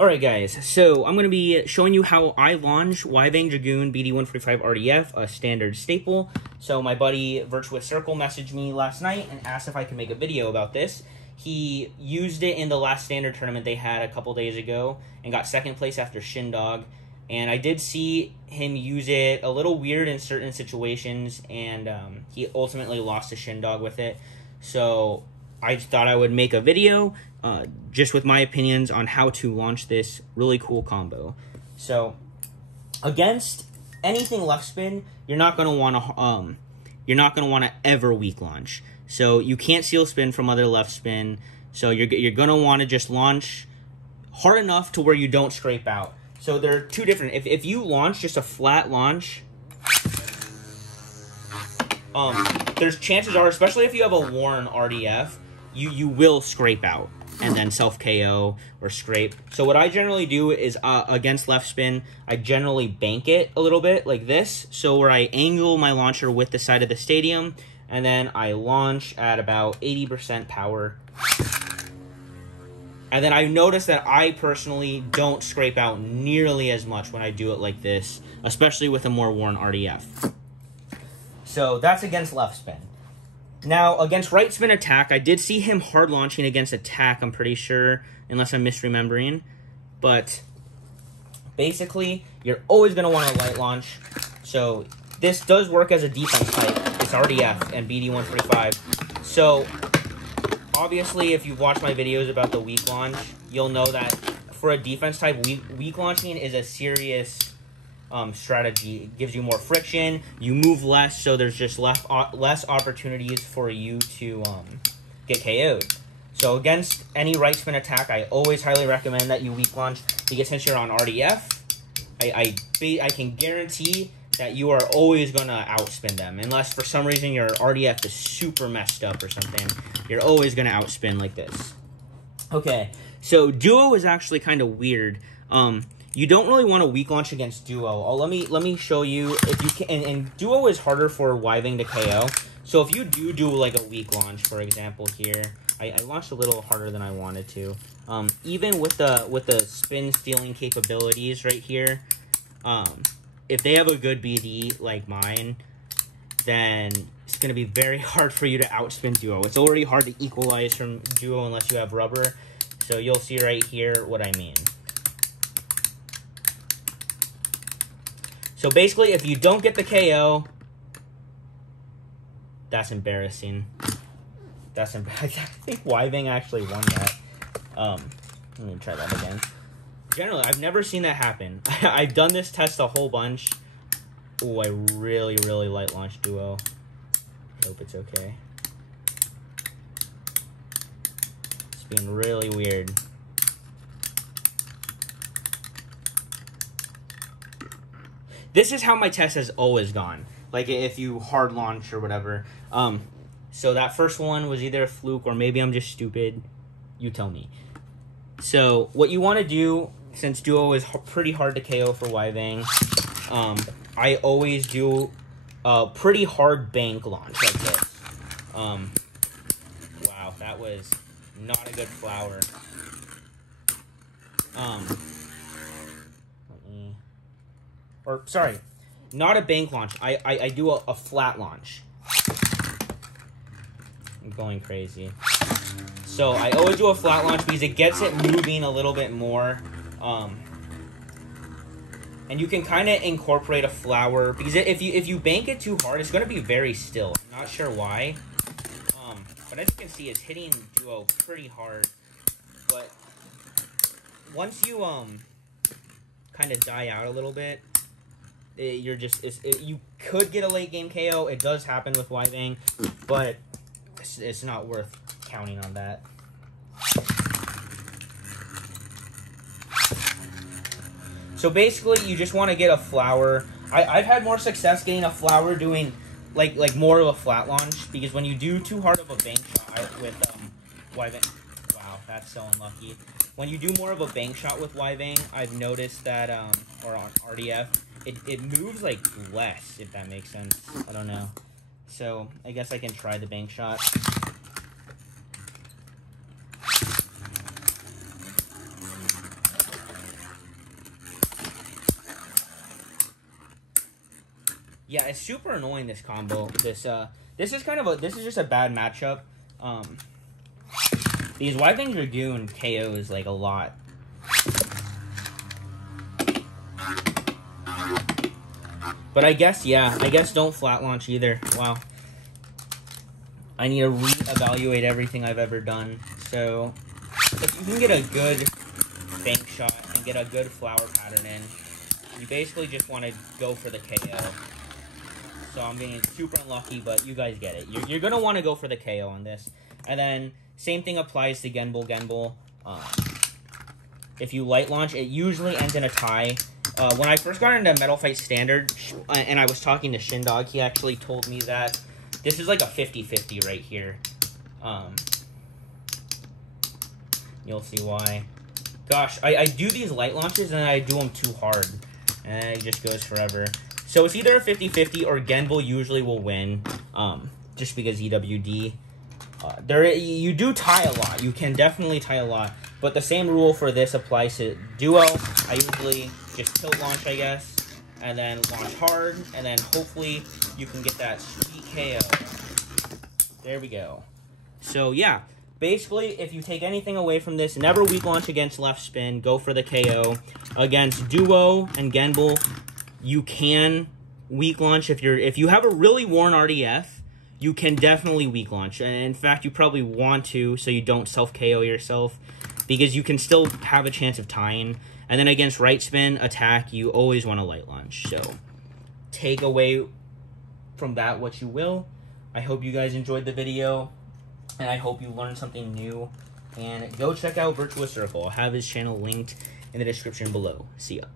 Alright guys, so I'm going to be showing you how I launch Wyvang Dragooon BD145 RDF, a standard staple. So my buddy Virtuous Circle messaged me last night and asked if I could make a video about this. He used it in the last standard tournament they had a couple days ago and got second place after Shindog. And I did see him use it a little weird in certain situations, and he ultimately lost to Shindog with it. So I thought I would make a video just with my opinions on how to launch this really cool combo. So against anything left spin, you're not gonna want to ever weak launch. So you can't seal spin from other left spin. So you're gonna want to just launch hard enough to where you don't scrape out. So there are two different. If you launch just a flat launch, there's chances are, especially if you have a worn RDF, you will scrape out and then self KO or scrape. So what I generally do is against left spin, I generally bank it a little bit like this. So where I angle my launcher with the side of the stadium, and then I launch at about 80% power. And then I notice that I personally don't scrape out nearly as much when I do it like this, especially with a more worn RDF. So that's against left spin. Now, against right spin attack, I did see him hard launching against attack, I'm pretty sure, unless I'm misremembering. But basically, you're always going to want to light launch. So this does work as a defense type. It's RDF and BD145. So obviously, if you've watched my videos about the weak launch, you'll know that for a defense type, weak launching is a serious strategy. It gives you more friction, you move less, so there's just less opportunities for you to get KO'd. So against any right spin attack, I always highly recommend that you weak launch, because since you're on RDF, I can guarantee that you are always going to outspin them. Unless for some reason your RDF is super messed up or something, you're always going to outspin like this. Okay, so duo is actually kind of weird. You don't really want to weak launch against duo. Let me show you if you can. And duo is harder for Wyvang to KO. So if you do like a weak launch, for example, here, I launched a little harder than I wanted to. Even with the spin stealing capabilities right here, if they have a good BD like mine, then it's going to be very hard for you to outspin duo. It's already hard to equalize from duo unless you have rubber. So you'll see right here what I mean. So basically, if you don't get the KO, that's embarrassing. I think Wyvang actually won that. Let me try that again. Generally, I've never seen that happen. I've done this test a whole bunch. Oh, I really light launch duo. Hope it's okay. It's being really weird. This is how my test has always gone. Like if you hard launch or whatever. So that first one was either a fluke or maybe I'm just stupid. You tell me. So what you want to do, since duo is pretty hard to KO for Wyvang, I always do a pretty hard bank launch like this. Wow, that was not a good flower. Or sorry, not a bank launch. I do a flat launch. I'm going crazy. So I always do a flat launch because it gets it moving a little bit more. And you can kind of incorporate a flower, because if you bank it too hard, it's going to be very still. I'm not sure why. But as you can see, it's hitting duo pretty hard. But once you kind of die out a little bit, you could get a late game KO. It does happen with Wyvang, but it's not worth counting on that. So basically, you just want to get a flower. I've had more success getting a flower doing like more of a flat launch, because when you do too hard of a bank shot with Wyvang, wow, that's so unlucky. When you do more of a bank shot with Wyvang, I've noticed that or on RDF, it moves like less, if that makes sense. I don't know. So I guess I can try the bank shot. Yeah, it's super annoying, this combo. This is just a bad matchup. These Wyvang Dragooon KOs like a lot. But I guess don't flat launch either. Wow. I need to reevaluate everything I've ever done. So if you can get a good bank shot and get a good flower pattern in, you basically just want to go for the KO. So I'm being super unlucky, but you guys get it. You're going to want to go for the KO on this. And then same thing applies to Genbul. If you light launch, it usually ends in a tie. When I first got into Metal Fight Standard, and I was talking to Shindog, he actually told me that this is like a 50-50 right here. You'll see why. Gosh, I do these light launches, and I do them too hard. And it just goes forever. So it's either a 50-50 or Genbul usually will win, just because EWD. You do tie a lot. You can definitely tie a lot. But the same rule for this applies to Duo. I usually just tilt launch, I guess, and then launch hard, and then hopefully you can get that sweet KO. There we go. So yeah, basically, if you take anything away from this, never weak launch against left spin. Go for the KO. Against Duo and Genbul, you can weak launch if you have a really worn RDF. You can definitely weak launch. And in fact, you probably want to, so you don't self-KO yourself, because you can still have a chance of tying. And then against right spin attack, you always want to light launch. So take away from that what you will. I hope you guys enjoyed the video, and I hope you learned something new. And go check out Virtuous Circle. I'll have his channel linked in the description below. See ya.